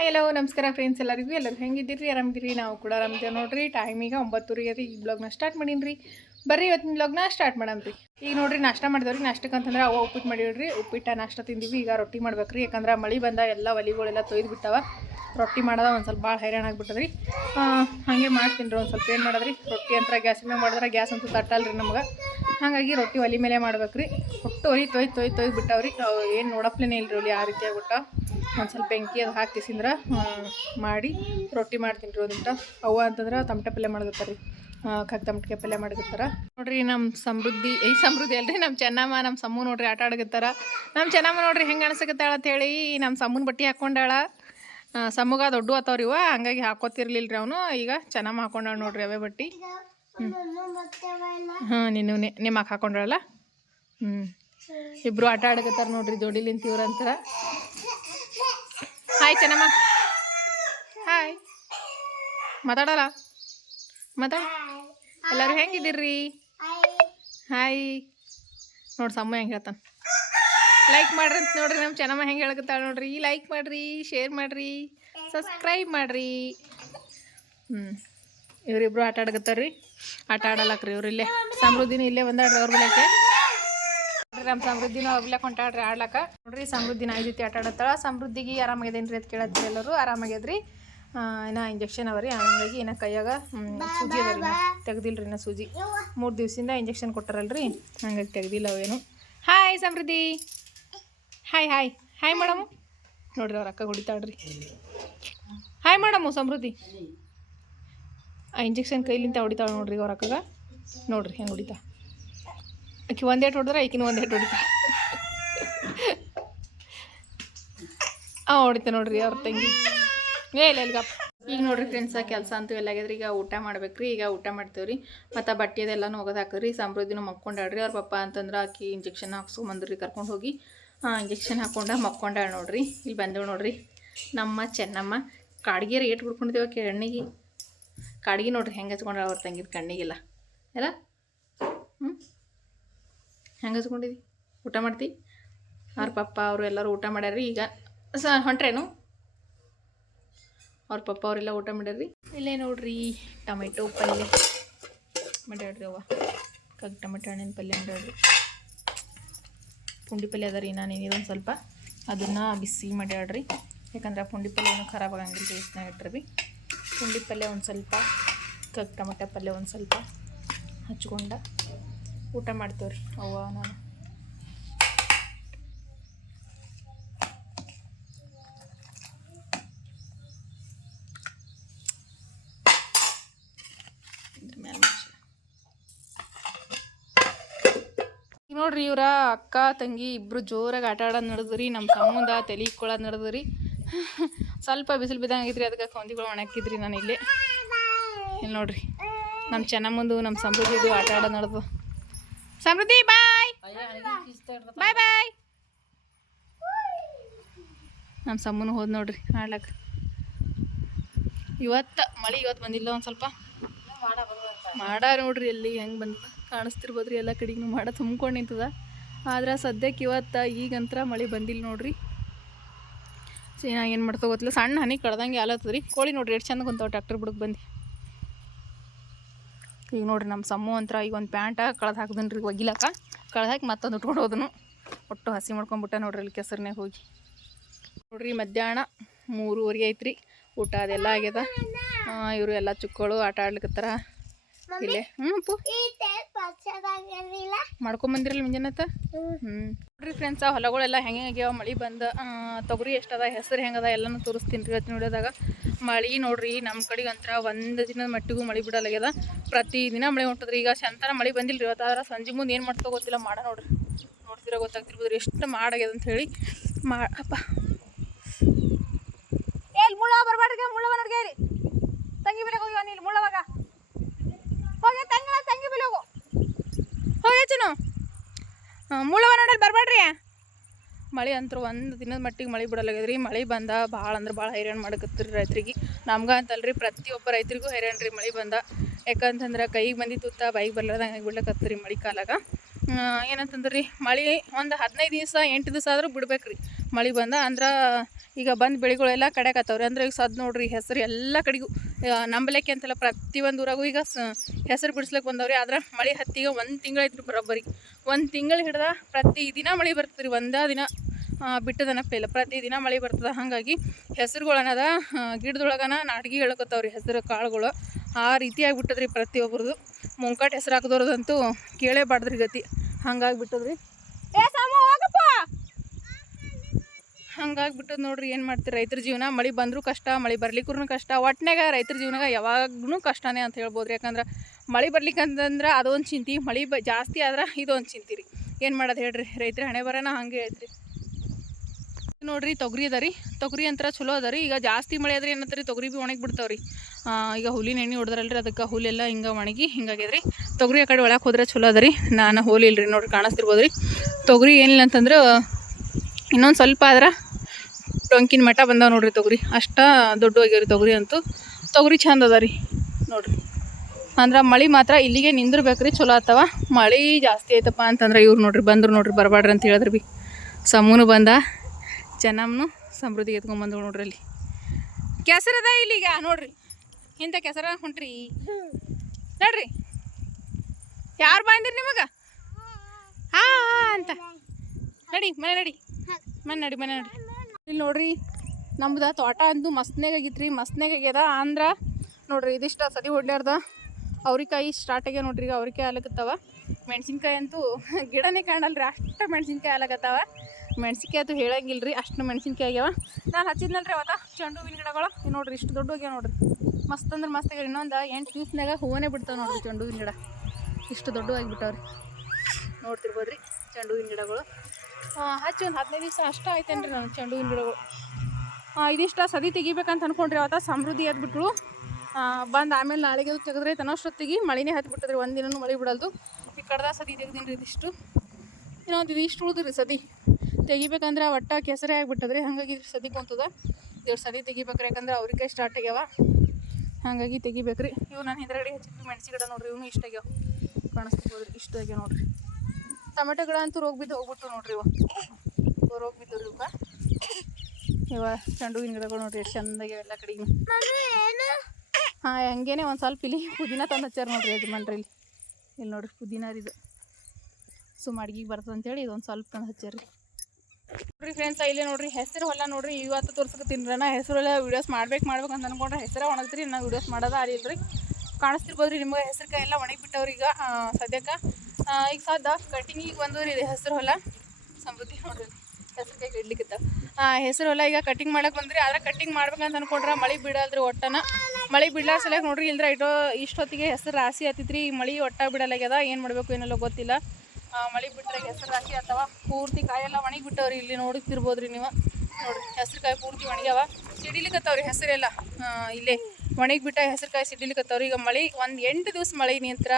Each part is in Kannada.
ಹಾಯ್ ಎಲ್ಲೋ ನಮಸ್ಕಾರ ಫ್ರೆಂಡ್ಸ್ ಎಲ್ಲರಿಗೂ. ಎಲ್ಲರೂ ಹೆಂಗಿದ್ದೀರಿ? ಆರಾಮಿದ್ದೀರಿ? ನಾವು ಕೂಡ ಆರಾಮಿದ್ದೇವೆ. ನೋಡ್ರಿ ಟೈಮ್ ಈಗ ಒಂಬತ್ತುವರೆಗೆ ಅದೇ ಈ ಬ್ಲಾಗ್ನ ಸ್ಟಾರ್ಟ್ ಮಾಡೀನಿ ರೀ ಬರ್ರಿ ಇವತ್ತಿನ ಬ್ಲಾಗ್ನ ಸ್ಟಾರ್ಟ್ ಮಾಡಮ್ರಿ ಈಗ ನೋಡ್ರಿ, ನಾಷ್ಟ ಮಾಡಿದವ್ರಿ. ನಾಷ್ಟಕ್ಕೆ ಅಂತಂದ್ರೆ ಅವ ಉಪ್ಪಿಟ್ಟು ಮಾಡಿವ್ರಿ. ಉಪ್ಪಿಟ್ಟು ನಾಷ್ಟ ತಿಂದೀವಿ. ಈಗ ರೊಟ್ಟಿ ಮಾಡ್ಬೇಕ್ರಿ. ಯಾಕಂದ್ರೆ ಮಳೆ ಬಂದ ಎಲ್ಲ ಒಲಿಗಳೆಲ್ಲ ತೊಯ್ದು ಬಿಟ್ಟವ. ರೊಟ್ಟಿ ಮಾಡೋದ ಒಂದು ಸ್ವಲ್ಪ ಭಾಳ ಹೈರಾಣ ಆಗ್ಬಿಟ್ಟದ್ರಿ. ಹಾಗೆ ಮಾಡ್ತೀನಿ ರೀ ಒಂದು ಸ್ವಲ್ಪ ಏನು ಮಾಡಿದ್ರಿ? ರೊಟ್ಟಿ ಅಂತ ಗ್ಯಾಸ್ ಮೇಲೆ ಮಾಡಿದ್ರೆ ಗ್ಯಾಸ್ ಅಂತೂ ತಟ್ಟಲ್ರಿ ನಮ್ಗೆ. ಹಾಗಾಗಿ ರೊಟ್ಟಿ ಒಲಿ ಮೇಲೆ ಮಾಡ್ಬೇಕ್ರಿ. ಒಟ್ಟು ಒಲಿ ತೊಯ್ದು ತೊಯ್ದು ತೊಯ್ದು ಬಿಟ್ಟವ್ರಿ. ಏನು ನೋಡಪ್ಲೇನೇ ಇಲ್ರಿ ಒಲಿ ಆ ರೀತಿ ಆಗ್ಬಿಟ್ಟ. ಒಂದು ಸ್ವಲ್ಪ ಬೆಂಕಿ ಅದು ಹಾಕಿಸಿಂದ್ರ ಮಾಡಿ ರೊಟ್ಟಿ ಮಾಡ್ತೀನಿ ರೀ ಒಂದಿಟ ಅವ್ವ ಅಂತಂದ್ರೆ ತಮಟೆ ಪಲ್ಯ ಮಾಡ್ತಾರೆ ಕಗ್ ತಮಟಿಗೆ ಪಲ್ಯ ಮಾಡಕತ್ತಾರ ನೋಡ್ರಿ ನಮ್ಮ ಸಮೃದ್ಧಿ ಈ ಸಮೃದ್ಧಿ ಅಲ್ರಿ ನಮ್ಮ ಚೆನ್ನಮ್ಮ ನಮ್ಮ ಸಮ್ಮು ನೋಡ್ರಿ ಆಟ ಆಡಕತ್ತಾರ ನಮ್ಮ ಚೆನ್ನಮ್ಮ ನೋಡ್ರಿ ಹೆಂಗೆ ಅನ್ಸಕತ್ತಾಳ ಅಂತ ಹೇಳಿ ನಮ್ಮ ಸಮ್ಮನ ಬಟ್ಟೆ ಹಾಕೊಂಡಾಳ. ಸಮುಗ ದೊಡ್ಡ ಆತವ್ರಿ ಇವ, ಹಂಗಾಗಿ ಹಾಕೋತಿರ್ಲಿಲ್ಲ ರೀ ಅವನು. ಈಗ ಚೆನ್ನಮ್ಮ ಹಾಕೊಂಡಾಳ ನೋಡ್ರಿ ಅವೇ ಬಟ್ಟಿ. ಹಾಂ, ನಿನ್ನ ನಿಮ್ಮ ಹಾಕೊಂಡಾಳಲ್ಲ? ಹ್ಞೂ ಇಬ್ರು ಆಟ ಆಡಕತ್ತಾರ ನೋಡ್ರಿ, ಜೋಡಿಲಿಂತ ಇವ್ರಂತರ. ಹಾಯ್ ಚೆನ್ನಮ್ಮ ಹಾಯ್ ಮಾತಾಡಲ್ಲ? ಮಾತಾಡ ಎಲ್ಲರೂ ಹೆಂಗಿದ್ದೀರಿ? ಹಾಯ್ ನೋಡಿ ಸಮ್ಮ ಹೆಂಗೆ ಹೇಳ್ತಾನೆ. ಲೈಕ್ ಮಾಡ್ರಿ ಅಂತ ನೋಡ್ರಿ ನಮ್ಮ ಚೆನ್ನಮ್ಮ ಹೆಂಗೆ ಹೇಳಕತ್ತಾಳೆ ನೋಡ್ರಿ. ಲೈಕ್ ಮಾಡ್ರಿ ಶೇರ್ ಮಾಡ್ರಿ ಸಬ್ಸ್ಕ್ರೈಬ್ ಮಾಡ್ರಿ. ಹ್ಞೂ ಇವರಿಬ್ರು ಆಟ ಆಡಕತ್ತಾರ್ರಿ. ಆಟ ಆಡಲ್ಲಕ್ರಿ ಇವ್ರು ಇಲ್ಲೇ. ಸಮೃದ್ಧಿನ ಇಲ್ಲೇ ಬಂದಾಡ್ರಿ ಅವ್ರ ಬೆಳಕ್ಕೆ ನೋಡ್ರಿ ನಮ್ಮ ಸಮೃದ್ಧಿನ ಒಬ್ಲಕ್ ಹೊಂಟಾಡ್ರಿ ಆಡ್ಲಕ್ಕ. ನೋಡ್ರಿ ಸಮೃದ್ಧಿನ ಐದು ಜೊತೆ ಆಟ ಆಡತ್ತಾಳ. ಸಮೃದ್ಧಿಗೆ ಆರಾಮಾಗ್ಯದೇನ್ರಿ ಅಂತ ಕೇಳತ್ತೀರಿ ಎಲ್ಲರೂ? ಆರಾಮಾಗ್ಯದ್ರಿ? ಇನ್ನ ಇಂಜೆಕ್ಷನ್ ಅವ ರೀ, ಹಂಗಾಗಿ ಇನ್ನ ಕೈಯಾಗ ಸೂಜಿ ಅದ ರೀ ತೆಗ್ದಿಲ್ರಿ ಇನ್ನ ಸೂಜಿ. ಮೂರು ದಿವ್ಸದಿಂದ ಇಂಜೆಕ್ಷನ್ ಕೊಟ್ಟಾರಲ್ರಿ, ಹಂಗಾಗಿ ತೆಗ್ದಿಲ್ಲ ಅವೇನು hi Samruddhi. Hi hi hi madam ನೋಡ್ರಿ, ಅವ್ರ ಅಕ್ಕ ಹೊಡಿತಾಳ್ರಿ. ಹಾಯ್ ಮೇಡಮು ಸಮೃದ್ಧಿ. ಆ ಇಂಜೆಕ್ಷನ್ ಕೈಲಿಂತ ಹೊಡಿತಾಳೆ ನೋಡ್ರಿ ಅವ್ರ ಅಕ್ಕಗ. ನೋಡ್ರಿ, ಹೆಂಗೆ ಹೊಡಿತಾ ಆಕಿ ಒಂದೇಟ್ ಹೊಡೆದ್ರೆ ಈಕಿನ ಒಂದೇಟ್ ಹೊಡಿತಾ ಆ ಹೊಡಿತ ನೋಡ್ರಿ ಅವ್ರ ತಂಗಿ. ಏ, ಇಲ್ಲ ಈಗ ನೋಡ್ರಿ ಫ್ರೆಂಡ್ಸ ಕೆಲಸ ಅಂತೂ ಎಲ್ಲ ಆಗ್ಯದ್ರಿ ಈಗ ಊಟ ಮಾಡ್ಬೇಕ್ರಿ, ಈಗ ಊಟ ಮಾಡ್ತೇವ್ರಿ. ಮತ್ತು ಬಟ್ಟೆ ಅದೆಲ್ಲ ಒಗದು ಹಾಕ್ರಿ ಸಮೃದ್ಧಿನೂ ಅವ್ರ ಪಪ್ಪ ಅಂತಂದ್ರೆ ಆಕಿ ಇಂಜೆಕ್ಷನ್ ಹಾಕ್ಸ್ಕೊಂಬಂದ್ರಿ, ಕರ್ಕೊಂಡು ಹೋಗಿ. ಇಂಜೆಕ್ಷನ್ ಹಾಕೊಂಡ ಮಕ್ಕೊಂಡಾಳ ನೋಡ್ರಿ. ಇಲ್ಲಿ ಬಂದೇವು ನೋಡ್ರಿ. ನಮ್ಮ ಚೆನ್ನಮ್ಮ, ಕಾಡ್ಗೆ ರೇಟ್ ಬಿಡ್ಕೊಂಡಿದ್ದೇವೆ ಕಣ್ಣಿಗೆ ಕಾಡ್ಗಿ ನೋಡ್ರಿ ಹೆಂಗೆ ಹಚ್ಕೊಂಡಾಳ ಅವ್ರ ತಂಗಿದ ಕಣ್ಣಿಗೆಲ್ಲ. ಎಲ್ಲ? ಹ್ಞೂ ಹೆಂಗೆ ಹಚ್ಕೊಂಡಿದಿ? ಊಟ ಮಾಡ್ತಿ? ಅವ್ರ ಪಪ್ಪ, ಅವರು ಎಲ್ಲರೂ ಊಟ ಮಾಡ್ಯಾರ್ರಿ ಈಗ. ಸ, ಹೊಂಟ್ರೇನು? ಅವ್ರ ಪಪ್ಪ, ಅವರೆಲ್ಲ ಊಟ ಮಾಡ್ಯಾರ್ರಿ? ಇಲ್ಲೇ ನೋಡ್ರಿ, ಟೊಮೆಟೊ ಪಲ್ಯ ಮಾಡ್ಯಾಡ್ರಿ ಅವ್ವ. ಕಗ್ ಟೊಮೆಟೊ, ಹಣ್ಣಿನ ಪಲ್ಯ ಮಾಡ್ಯಾಡ್ರಿ ಪುಂಡಿ ಪಲ್ಯ ಅದ ರೀ ನಾನು ಇದೊಂದು ಸ್ವಲ್ಪ. ಅದನ್ನು ಬಿಸಿ ಮಾಡ್ಯಾಡ್ರಿ ಯಾಕಂದ್ರೆ ಪುಂಡಿ ಪಲ್ಯ ಏನು ಖರಾಬ್ ಆಗಂಗಿಲ್ಲ ಟೇಸ್ಟ್ನಾಗ ಇಟ್ರಿ ಪುಂಡಿ ಪಲ್ಯ ಒಂದು ಸ್ವಲ್ಪ ಕಗ್ ಟೊಮೆಟೊ ಪಲ್ಯ ಒಂದು ಸ್ವಲ್ಪ ಹಚ್ಕೊಂಡ ಊಟ ಮಾಡ್ತೇವ್ರಿ. ಅವ್ವ, ನಾನು. ನೋಡ್ರಿ ಇವ್ರ ಅಕ್ಕ, ತಂಗಿ ಇಬ್ರು ಜೋರಾಗಿ ಆಟ ಆಡೋದು ನಡೆದ್ರಿ ನಮ್ಮ ಸಂಬಂಧ ತಲೆ ಇಕ್ಕೊಳ್ಳೋದು ನಡೆದ್ರಿ ಸ್ವಲ್ಪ ಬಿಸಿಲು ಬಿದ್ದಂಗಿದ್ರಿ ಅದಕ್ಕೆ ಕೊಂದಿಗಳು ಒಣಕಿದ್ರಿ ನಾನು ಇಲ್ಲಿ. ಇಲ್ಲಿ ನೋಡ್ರಿ ನಮ್ಮ ಚೆನ್ನಮ್ಮಂದು ನಮ್ಮ ಸಮೃದ್ಧಿದು ಆಟ ಆಡೋದು ನಡೆದು ಸಮೃದ್ಧಿ ಬಾಯ್ ಬಾಯ್ ಬಾಯ್ ನಮ್ಮ ಸಮ್ಮನ ಹೋದ್ ನೋಡ್ರಿ ಆಡ್ಲಕ್ಕ ಇವತ್ತು ಮಳೆ ಇವತ್ತು ಬಂದಿಲ್ಲ ಒಂದು ಸ್ವಲ್ಪ. ಮಾಡ ನೋಡ್ರಿ ಎಲ್ಲಿ ಹೆಂಗೆ ಬಂದ ಕಾಣಿಸ್ತಿರ್ಬೋದ್ರಿ ಎಲ್ಲ ಕಡೆಗೂ ಮಾಡ ತುಂಬ್ಕೊಂಡು ನಿಂತದ. ಆದ್ರೆ ಸದ್ಯಕ್ಕೆ ಇವತ್ತು ಈಗಂತ್ರ ಮಳೆ ಬಂದಿಲ್ಲ ನೋಡ್ರಿ. ಏನು ಮಾಡ್ತಾ ಗೊತ್ತಿಲ್ಲ, ಸಣ್ಣ ಹನಿ ಕಡ್ದಂಗೆ ರೀ ಕೋಳಿ ನೋಡ್ರಿ, ಎಷ್ಟು ಚಂದ ಕುಂತಾವ ಟ್ಯಾಕ್ಟರ್ ಬುಡಕ್ಕೆ ಬಂದು. ಈಗ ನೋಡ್ರಿ ನಮ್ಮ ಸಮ್ಮು ಅಂತರ ಈಗ ಒಂದು ಪ್ಯಾಂಟ ಕಳ್ದು ಹಾಕ್ದನ್ ರೀ ಒಗಿಲಕ್ಕ ಕಳ್ದು ಹಾಕಿ ಮತ್ತೊಂದು ಉಟ್ಕೊಂಡು ಹೋದನು. ಒಟ್ಟು ಹಸಿ ಮಾಡ್ಕೊಂಬಿಟ್ಟ ನೋಡ್ರಿ ಅಲ್ಲಿ ಕೆಸರಿನಾಗ ಹೋಗಿ. ನೋಡ್ರಿ ಮಧ್ಯಾಹ್ನ ಮೂರುವರೆಗೆ ಐತ್ರಿ. ಊಟ ಅದೆಲ್ಲ ಆಗ್ಯದ. ಇವರು ಎಲ್ಲ ಚುಕ್ಕಳು ಆಟ ಆಡ್ಲಿಕತ್ತಾರ. ಇಲ್ಲೇ. ಹ್ಞೂ ಮಾಡ್ಕೊಂಡ್ ಬಂದಿರಲ್ಲ ಮುಂಜಾನತ್ತ ಹ್ಞೂ ನೋಡ್ರಿ ಆ ಹೊಲಗಳೆಲ್ಲ ಹೆಂಗೆ ಆಗ್ಯಾವ ಮಳೆ ಬಂದ ತೊಗರಿ ಎಷ್ಟದ ಹೆಸರು ಹೆಂಗದ ಎಲ್ಲನೂ ತೋರಿಸ್ತೀನಿ ರೀ ಇವತ್ತು ನೋಡಿದಾಗ ಮಳೆ ನೋಡ್ರಿ ನಮ್ಮ ಕಡೆಗೆ ಅಂತರ ಒಂದು ದಿನದ ಮಟ್ಟಿಗೂ ಮಳೆ ಬಿಡಲಾಗ್ಯದ. ಪ್ರತಿ ದಿನ ಮಳೆ ಹೊಂಟದ್ರಿ. ಈಗ ಶಂತರ ಮಳೆ ಬಂದಿಲ್ಲ ರೀ ಇವತ್ತು. ಆದ್ರೆ ಸಂಜೆ ಮುಂದೆ ಏನು ಮಾಡ್ತೋ ಗೊತ್ತಿಲ್ಲ ಮಾಡ ನೋಡ್ರಿ. ನೋಡ್ತಿರ ಗೊತ್ತಾಗ್ತಿರ್ಬೋದು ಎಷ್ಟು ಮಾಡಾಗ್ಯದ ಅಂತ ಹೇಳಿ. ಮಾ ಅಪ್ಪ. ಎಲ್ಲಿ ಮುಳ್ಳ ಬರ್ಬಾರ್ದು ಮುಳ್ಳ ನೋಡ್ಗೇರಿ ತಂಗಿ ಬೆಲೆ ಹೋಗಿ ನೀನು ಮುಳ್ಳವಾಗ ಹೋಗಿ ತಂಗಿ ಬೆಲೆ ಹೋಗು. ಚುನು ಮುಳ್ಳವ ನೋಡಲ್ಲಿ ಬರ್ಬೇಡ್ರಿ ಮಳೆ ಅಂತೂ ಒಂದು ದಿನದ ಮಟ್ಟಿಗೆ ಮಳೆ ಬಿಡಲಾಗ್ಯದ್ರಿ. ಮಳೆ ಬಂದ ಭಾಳ ಅಂದ್ರೆ ಭಾಳ ಹೈರಾಣ ಮಾಡಕತ್ತೀರಿ ರೈತರಿಗೆ. ನಮ್ಗೆ ಅಂತಲ್ರಿ ಪ್ರತಿಯೊಬ್ಬ ರೈತರಿಗೂ ಹೈರಾಣ ರೀ ಮಳೆ ಬಂದ. ಯಾಕಂತಂದ್ರೆ ಕೈಗೆ ಬಂದಿತ್ತು ತುತ್ತ ಬೈಗೆ ಬರ್ಲಾರ್ದಂಗೆ ಬಿಡ್ಲಕತ್ತೀರಿ ಮಳೆ ಕಾಲಾಗ. ಏನಂತಂದ್ರೆ ರೀ ಮಳೆ ಒಂದು ಹದಿನೈದು ದಿವಸ, ಎಂಟು ದಿವಸ ಆದರೂ ಬಿಡ್ಬೇಕು ರೀ ಮಳೆ ಬಂದ ಅಂದ್ರೆ ಈಗ ಬಂದು ಬೆಳೆಗಳೆಲ್ಲ ಕಡೆಕತ್ತವ್ರಿ ಅಂದ್ರೆ ಈಗ ಸದ್ ನೋಡ್ರಿ ಹೆಸರು ಎಲ್ಲ ಕಡೆಗೂ. ನಂಬಲಕ್ಕೆ ಅಂತಲ್ಲ ಪ್ರತಿಯೊಂದು ಊರಾಗೂ ಈಗ ಹೆಸರು ಬಿಡಿಸ್ಲಿಕ್ಕೆ ಬಂದವ್ರಿ. ಆದ್ರೆ ಮಳೆ ಹತ್ತಿಗೆ ಒಂದು ತಿಂಗಳು ಐತ್ರಿ ಬರೋಬ್ಬರಿ. ಒಂದು ತಿಂಗಳು ಹಿಡ್ದ ಪ್ರತಿ ದಿನ ಮಳೆ ಬರ್ತದೆ ರೀ ಒಂದೇ ದಿನ ಬಿಟ್ಟದನಪ್ಪ ಇಲ್ಲ ಪ್ರತಿ ದಿನ ಮಳೆ ಬರ್ತದೆ. ಹಾಗಾಗಿ ಹೆಸರುಗಳನ್ನದ ಗಿಡದೊಳಗನ ನಾಟಗಿ ಹೇಳಕತ್ತಾವ್ರಿ ಹೆಸರು, ಕಾಳುಗಳು. ಆ ರೀತಿ ಆಗಿಬಿಟ್ಟದ್ರಿ ಪ್ರತಿಯೊಬ್ಬರದು ಮುಂಕಟ್ಟು ಹೆಸರು ಹಾಕಿದವ್ರದಂತೂ ಕೇಳೇ ಬಾಡ್ದ್ರಿ ಗತಿ. ಹಂಗಾಗಿ ಬಿಟ್ಟದ್ರಿ. ಹಂಗಾಗಿ ಬಿಟ್ಟದ್ ನೋಡ್ರಿ, ಏನು ಮಾಡ್ತೀರಿ ರೈತರ ಜೀವನ? ಮಳೆ ಬಂದರೂ ಕಷ್ಟ, ಮಳೆ ಬರ್ಲಿಕ್ಕೂ ಕಷ್ಟ. ಒಟ್ನಾಗ ರೈತರ ಜೀವನ ಯಾವಾಗೂ ಕಷ್ಟನೇ ಅಂತ ಹೇಳ್ಬೋದು. ಯಾಕಂದ್ರೆ ಮಳೆ ಬರ್ಲಿಕ್ಕೆ ಅಂತಂದ್ರೆ ಅದೊಂದು ಚಿಂತೆ, ಮಳೆ ಬ, ಜಾಸ್ತಿ ಆದ್ರೆ ಇದೊಂದು ಚಿಂತೆ ರೀ. ಏನು ಮಾಡೋದು ಹೇಳ್ರಿ? ರೈತರ, ಹಣೆ ಬರೋಣ ಹಂಗೆ ಹೇಳ್ರಿ ನೋಡ್ರಿ, ತೊಗರಿ ಅದ ರೀ. ತೊಗರಿ ಅಂತರ ಚಲೋ ಅದ ರೀ. ಈಗ ಜಾಸ್ತಿ ಮಳೆ ಆದ್ರೆ ಏನಂತಾರೆ, ತೊಗರಿ ಭೀ ಒಣಗಿ ಬಿಡ್ತಾವ್ರಿ. ರೀ ಈಗ ಹುಲಿನ ಎಣ್ಣೆ ಹೊಡೆದ್ರಲ್ರಿ, ಅದಕ್ಕೆ ಹುಲೆಲ್ಲ ಹಿಂಗೆ ಒಣಗಿ ಹಿಂಗಾಗ್ಯದ್ರಿ ತೊಗರಿ ಆ ಕಡೆ ಒಳಗೆ ಹೋದ್ರೆ ಚಲೋ ಅದ ರೀ. ನಾನು ಹೋಲಿಲ್ರಿ ನೋಡ್ರಿ ಕಾಣಿಸ್ತಿರ್ಬೋದು ರೀ ತೊಗರಿ ಏನಿಲ್ಲ ಅಂತಂದ್ರೆ ಇನ್ನೊಂದು ಸ್ವಲ್ಪ ಆದ್ರೆ ಟೊಂಕಿನ ಮಠ ಬಂದಾವ ನೋಡ್ರಿ ತೊಗರಿ. ಅಷ್ಟ ದೊಡ್ಡ ಆಗ್ಯಾವ್ರಿ ತೊಗರಿ ಅಂತೂ. ತೊಗರಿ ಚಂದ ಅದ ರೀ ನೋಡ್ರಿ. ಅಂದ್ರೆ ಮಳೆ ಮಾತ್ರ ಇಲ್ಲಿಗೆ ನಿಂದಿರ್ಬೇಕ್ರಿ ಚಲೋ ಆತವ. ಮಳೆ ಜಾಸ್ತಿ ಐತಪ್ಪ ಅಂತಂದ್ರೆ ಇವ್ರು ನೋಡ್ರಿ ಬಂದ್ರು ನೋಡ್ರಿ ಬರಬಾಡ್ರಿ ಅಂತ ಹೇಳಿದ್ರಿ ಬಿ. ಸಮೂನು ಬಂದ. ಚೆನ್ನಮ್ಮನು ಸಮೃದ್ಧಿ ಎತ್ಕೊಂಡ್ಬಂದು ನೋಡ್ರಿ ಅಲ್ಲಿ. ಕೆಸರದ ಇಲ್ಲಿಗ ನೋಡ್ರಿ. ಇಂಥ ಕೆಸರ ಹೊಂಟ್ರಿ. ನೋಡ್ರಿ. ಯಾರು ಬಂದಿರಿ ನಿಮಗೆ? ಹಾ ಅಂತ. ನಡಿ, ಮನೆ ನಡಿ. ಮನೆ ನಡಿ ಮನೆ ನಡಿ. ಇಲ್ಲಿ ನೋಡ್ರಿ, ನಮ್ದು ತೋಟ ಅಂದು ಮಸ್ತ್ನಾಗ ರೀ ಮಸ್ತ್ನಾಗ ಆಗ್ಯದ ಅಂದ್ರ ನೋಡ್ರಿ, ಇದಿಷ್ಟ ಸದಿ ಹೊಡ್ಲಾರ್ದ ಅವ್ರಿಕಾಯಿ ಸ್ಟಾರ್ಟ್ ಆಗ್ಯಾವ ನೋಡ್ರಿ ಈಗ ಅವ್ರಿಕಾಯಿ ಆಲಕತ್ತವ. ಮೆಣಸಿನ್ಕಾಯಿ ಅಂತೂ ಗಿಡನೇ ಕಾಣಲ್ರಿ, ಅಷ್ಟು ಮೆಣಸಿನ್ಕಾಯಿ ಆಲಕತ್ತವ. ಮೆಣಸಿನ್ಕಾಯಿ ಅಂತೂ ಹೇಳಂಗಿಲ್ರಿ, ಅಷ್ಟು ಮೆಣಸಿನ್ಕಾಯಿ ಆಗ್ಯಾವ. ನಾನು ಹಚ್ಚಿದ್ನಲ್ರಿ ಅವತ್ತ ಚೆಂಡು ಹೂವಿನ ಗಿಡಗಳು. ನೋಡ್ರಿ, ಇಷ್ಟು ದೊಡ್ಡ ಆಗ್ಯಾವ ನೋಡ್ರಿ. ಮಸ್ತ್ ಅಂದ್ರೆ ಮಸ್ತ್ ಇನ್ನೊಂದು ಎಂಟು ದಿವ್ಸನಾಗ ಹೂವನೇ ಬಿಡ್ತಾವೆ ನೋಡ್ರಿ ಚೆಂಡು ಹೂವಿನ ಗಿಡ. ಇಷ್ಟು ದೊಡ್ಡ ಆಗಿಬಿಟ್ಟವ್ರಿ. ನೋಡ್ತಿರ್ಬೋದ್ರಿ, ಚೆಂಡು ಹೂವಿನ ಗಿಡಗಳು. ಹಚ್ಚಿ ಒಂದು ಹದಿನೈದು ದಿವಸ ಅಷ್ಟ ಆಯ್ತೇನ್ರಿ ನಾನು ಚೆಂಡು ಹೂವಿನ ಗಿಡಗಳು ಇದಿಷ್ಟ ಸದಿ ತೆಗಿಬೇಕಂತ ಅನ್ಕೊಂಡ್ರಿ ಅವತ್ತ, ಸಮೃದ್ಧಿ ಎದ್ಬಿಟ್ರು ಬಂದು ಆಮೇಲೆ ನಾಳೆಗೆ ಅದು ತೆಗೆದ್ರೆ ತನ್ನಷ್ಟೊತ್ತಿಗೆ ಮಳೆನೇ ಹತ್ಬಿಟ್ಟದ್ರಿ ಒಂದಿನೂ ಮಳೆ ಬಿಡಲ್ದು. ಈ ಕಡ್ದ ಸದಿ ತೆಗ್ದೀನಿ ಇದಿಷ್ಟು. ಇನ್ನೊಂದು ಇದಿಷ್ಟು ಉಳಿದ್ರಿ ಸದಿ. ತೆಗಿಬೇಕಂದ್ರೆ ಒಟ್ಟ ಕೆಸರೇ ಆಗ್ಬಿಟ್ಟದ್ರಿ, ಹಾಗಾಗಿ ಸದಿ ಕುಂತದ. ಇದ್ರ ಸದಿ ತೆಗಿಬೇಕ್ರಿ, ಯಾಕಂದ್ರೆ ಅವ್ರಿಗೆ ಸ್ಟಾರ್ಟ್ ಆಗ್ಯಾವ. ಹಾಗಾಗಿ ತೆಗಿಬೇಕ್ರಿ. ಇವು ನಾನು ಹಿಂದ್ರಡಿ ಹಚ್ಚಿದ್ದು ಮೆಣಸಿ ಗಿಡ ನೋಡ್ರಿ, ಇವನು ಇಷ್ಟ ಆಗ್ಯಾವ. ಕಾಣಿಸ್ತಿರ್ಬೋದ್ರಿ, ಇಷ್ಟ ಆಗ್ಯಾವ ನೋಡ್ರಿ. ಟೊಮೆಟೊ ಗಿಡ ಅಂತೂ ರೋಗ ಬಿದ್ದು ಹೋಗ್ಬಿಟ್ಟು ನೋಡ್ರಿ ಇವ. ರೋಗ ಬಿದ್ದು ಇವ. ಇವ ಚೆಂಡು ಹೂವಿನ ಗಿಡಗಳು ನೋಡ್ರಿ ಎಷ್ಟು ಚಂದಾಗಿ ಎಲ್ಲ ಕಡೆಗೆ. ಹಾಂ, ಹಂಗೇನೆ ಒಂದು ಸ್ವಲ್ಪ ಇಲ್ಲಿ ಪುದೀನ ತಂದು ಹಚ್ಚಾರ ನೋಡ್ರಿ ಯಜಮಾನ್ರಿ ಇಲ್ಲಿ ಇಲ್ಲಿ ನೋಡ್ರಿ ಪುದೀನ ರೀ ಇದು. ಸುಮ್ಮ ಅಡ್ಗಿಗೆ ಬರ್ತದೆ ಅಂತೇಳಿ ಇದೊಂದು ಸ್ವಲ್ಪ ತಂದು ಹಚ್ಚಾರಿ ನೋಡ್ರಿ ಫ್ರೆಂಡ್ಸ್ ಇಲ್ಲೇ ನೋಡ್ರಿ ಹೆಸರು ಹೊಲ ನೋಡ್ರಿ ಇವತ್ತು ತೋರ್ಸಕತ್ತೀನಿ ನಾ ಹೆಸರು ಎಲ್ಲ ವೀಡಿಯೋಸ್ ಮಾಡ್ಬೇಕು ಮಾಡ್ಬೇಕು ಅಂತ ಅನ್ಕೊಂಡ್ರೆ ಹೆಸರು ಒಣಗ್ತೀರಿ ನಾ ವೀಡಿಯೋಸ್ ಮಾಡೋದ ಅರಿಲ್ರಿ ಕಾಣಿಸ್ತಿರ್ಬೋದ್ರಿ ನಿಮ್ಗೆ ಹೆಸರುಕಾಯಿ ಎಲ್ಲ ಒಣಗಿ ಬಿಟ್ಟವ್ರಿ ಈಗ ಸದ್ಯಕ್ಕೆ. ಈಗ ಕಟಿಂಗ್ ಈಗ ಬಂದವ್ರಿ ಇದೆ ಹೆಸರು ಹೊಲ. ಸಮೃದ್ಧಿ ನೋಡ್ರಿ ಹೆಸರುಕಾಯಿ ಇಡ್ಲಿಕ್ಕಿತ್ತ. ಹೆಸರು ಹೊಲ ಈಗ ಕಟಿಂಗ್ ಮಾಡಕ್ಕೆ ಬಂದ್ರಿ. ಆದ್ರೆ ಕಟಿಂಗ್ ಮಾಡ್ಬೇಕಂತ ಅನ್ಕೊಂಡ್ರೆ ಮಳೆ ಬಿಡಲ್ರಿ ಒಟ್ಟನ. ಮಳೆ ಬಿಡ್ಲಾರ ಸಲಕ್ಕೆ ನೋಡ್ರಿ, ಇಲ್ದ್ರ ಇಟೋ, ಇಷ್ಟೊತ್ತಿಗೆ ಹೆಸರು ರಾಶಿ ಹತ್ತಿತ್ರಿ ಈ ಮಳೆ ಒಟ್ಟ ಬಿಡಲಾಗ್ಯದ ಏನು ಮಾಡಬೇಕು ಏನಲ್ಲ ಗೊತ್ತಿಲ್ಲ. ಮಳಿ ಬಿಟ್ರೆ ಹೆಸರು ರಾಶಿ ಅಥವಾ ಪೂರ್ತಿ ಕಾಯೆಲ್ಲ ಒಣಗಿ ಬಿಟ್ಟವ್ರಿ ಇಲ್ಲಿ ನೋಡುತ್ತಿರ್ಬೋದ್ರಿ ನೀವು. ನೋಡ್ರಿ, ಹೆಸರು ಕಾಯಿ ಪೂರ್ತಿ ಒಣಗ್ಯಾವ. ಸಿಡಿಲಿಕ್ಕತ್ತವ್ರಿ ಹೆಸರೆಲ್ಲ. ಇಲ್ಲೇ. ಒಣಗಿ ಬಿಟ್ಟ ಹೆಸರು ಕಾಯಿ ಸಿಡಿಲಿಕತ್ತವ್ರಿ ಈಗ ಮಳೆ, ಒಂದು ಎಂಟು ದಿವ್ಸ ಮಳೆ ನಿಂತ್ರ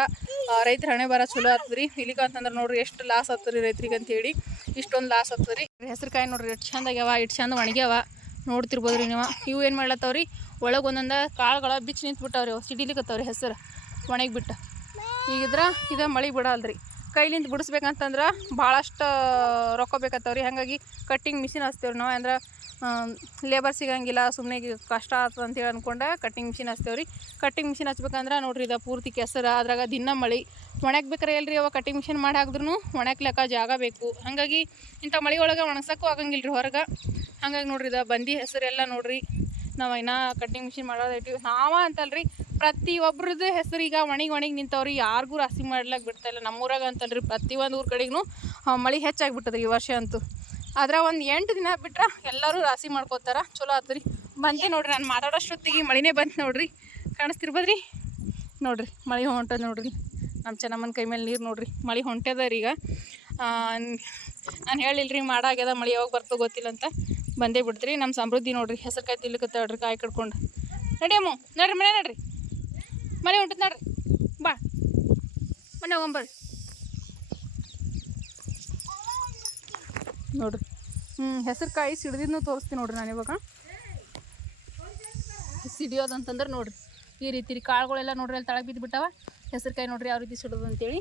ರೈತರ ಹಣೆ ಬರ ಚಲೋ ಆಗ್ತದ್ರಿ ಅಂತಂದ್ರೆ ನೋಡ್ರಿ ಎಷ್ಟು ಲಾಸ್ ಆಗ್ತದ್ರಿ ರೈತರಿಗೆ ಅಂತ ಹೇಳಿ ಇಷ್ಟೊಂದು ಲಾಸ್ ಆಗ್ತದ್ರಿ ಹೆಸರು ಕಾಯಿ ನೋಡ್ರಿ ಎಷ್ಟು ಚಂದ ಆಗ್ಯಾವ ಇಷ್ಟು ಚಂದ ಒಣಗ್ಯಾವ. ನೋಡ್ತಿರ್ಬೋದ್ರಿ ನೀವು. ಇವು ಏನು ಮಾಡ್ಲತ್ತವ್ರಿ? ಒಳಗೆ ಒಂದೊಂದು ಕಾಳುಗಳ ಬಿಚ್ಚಿ ನಿಂತ್ಬಿಟ್ಟವ್ರಿ ಅವು ಸಿಡಿಲಿಕತ್ತವ್ರಿ ಹೆಸರು ಒಣಗಿ ಬಿಟ್ಟು. ಈಗಿದ್ರ ಇದು ಮಳೆ ಬಿಡಲ್ರಿ. ಕೈಲಿಂದ ಬಿಡಿಸ್ಬೇಕಂತಂದ್ರೆ ಭಾಳಷ್ಟು ರೊಕ್ಕ ಬೇಕತ್ತವ್ರಿ. ಹಾಗಾಗಿ ಕಟ್ಟಿಂಗ್ ಮಿಷಿನ್ ಹಚ್ತೇವ್ರಿ ನಾವು. ಅಂದ್ರೆ ಲೇಬರ್ ಸಿಗಂಗಿಲ್ಲ ಸುಮ್ಮನೆ ಕಷ್ಟ ಆಗ್ತದೆ ಅಂತೇಳಿ ಅಂದ್ಕೊಂಡೆ ಕಟ್ಟಿಂಗ್ ಮಿಷಿನ್ ಹಚ್ತೇವ್ರಿ ಕಟ್ಟಿಂಗ್ ಮಿಷಿನ್ ಹಚ್ಬೇಕಂದ್ರೆ ನೋಡ್ರಿ ಇದು ಪೂರ್ತಿ ಕೆಸರು, ಅದ್ರಾಗ ದಿನ ಮಳೆ. ಒಣಗ್ಬೇಕಾರೆ ಎಲ್ರಿ ಅವಾಗ ಕಟ್ಟಿಂಗ್ ಮಿಷಿನ್ ಮಾಡಿ ಹಾಕಿದ್ರು ಒಣಕ್ಲೆಕ್ಕ ಜಾಗ ಬೇಕು. ಹಾಗಾಗಿ ಇಂಥ ಮಳೆ ಒಳಗೆ ಒಣಗ್ಸೋಕ್ಕೂ ಆಗಂಗಿಲ್ಲ ರೀ ಹೊರಗೆ. ಹಂಗಾಗಿ ನೋಡ್ರಿ ಇದು ಬಂದಿ ಹೆಸರೆಲ್ಲ ನೋಡ್ರಿ. ನಾವು ಇನ್ನೂ ಕಟ್ಟಿಂಗ್ ಮಿಷಿನ್ ಮಾಡೋದೈತಿ ನಾವ ಅಂತಲ್ರಿ ಪ್ರತಿ ಒಬ್ರದ್ದು ಹೆಸರು ಈಗ ಒಣಗಿ ಒಣಗಿ ನಿಂತವ್ರಿ. ಯಾರಿಗೂ ರಾಸಿ ಮಾಡ್ಲಾಕ್ ಬಿಡ್ತಾಯಿಲ್ಲ ನಮ್ಮ ನಮ್ಮೂರಾಗ ಅಂತಲ್ರಿ ಪ್ರತಿ ಒಂದು ಊರ ಕಡೆಗೂ ಮಳೆ ಹೆಚ್ಚಾಗ್ಬಿಟ್ಟದ್ರಿ ಈ ವರ್ಷ ಅಂತೂ. ಆದ್ರೆ ಒಂದು ಎಂಟು ದಿನ ಬಿಟ್ರೆ ಎಲ್ಲರೂ ರಾಶಿ ಮಾಡ್ಕೋತಾರ. ಚಲೋ ಆತ್ರಿ. ಬಂದೆ ನೋಡ್ರಿ, ನಾನು ಮಾತಾಡೋಷ್ಟೊತ್ತಿಗೆ ಮಳಿನೇ ಬಂತು ನೋಡ್ರಿ. ಕಾಣಿಸ್ತಿರ್ಬೋದ್ರಿ? ನೋಡ್ರಿ, ಮಳೆ ಹೊಂಟದ ನೋಡ್ರಿ. ನಮ್ಮ ಚೆನ್ನಮ್ಮನ ಕೈ ಮೇಲೆ ನೀರು ನೋಡ್ರಿ. ಮಳೆ ಹೊಂಟದ ರೀ ಈಗ. ನಾನು ಹೇಳಿಲ್ರಿ ಮಾಡಾಗ್ಯದ ಮಳೆ ಯಾವಾಗ ಬರ್ತೋ ಗೊತ್ತಿಲ್ಲ ಅಂತ. ಬಂದೇ ಬಿಡ್ತೀರಿ. ನಮ್ಮ ಸಮೃದ್ಧಿ ನೋಡ್ರಿ, ಹೆಸರು ಕಾಯಿ ತಿನ್ಲಿಕತ್ತಾಳ್ರಿ ಕಾಯಿ ಕಟ್ಕೊಂಡು. ನಡಿ ಅಮ್ಮ, ನಡ್ರಿ ಮನೆ ನಡ್ರಿ. ಮಳೆ ಹೊಂಟದ ನಡ್ರಿ. ಬಾ. ಮನೆ ಹೋಗಂಬರ್ರಿ. ನೋಡ್ರಿ ಹ್ಞೂ ಹೆಸರು ಕಾಯಿ ತೋರಿಸ್ತೀನಿ ನೋಡ್ರಿ ನಾನು ಇವಾಗ. ಸಿಡಿಯೋದಂತಂದ್ರೆ ನೋಡ್ರಿ, ಈ ರೀತಿ ಕಾಳುಗಳೆಲ್ಲ ನೋಡ್ರಿ ಅಲ್ಲಿ ತಳಗೆ ಬಿದ್ದುಬಿಟ್ಟವ ಹೆಸರು ಕಾಯಿ ನೋಡ್ರಿ ಯಾವ ರೀತಿ ಸಿಡೋದು ಅಂತೇಳಿ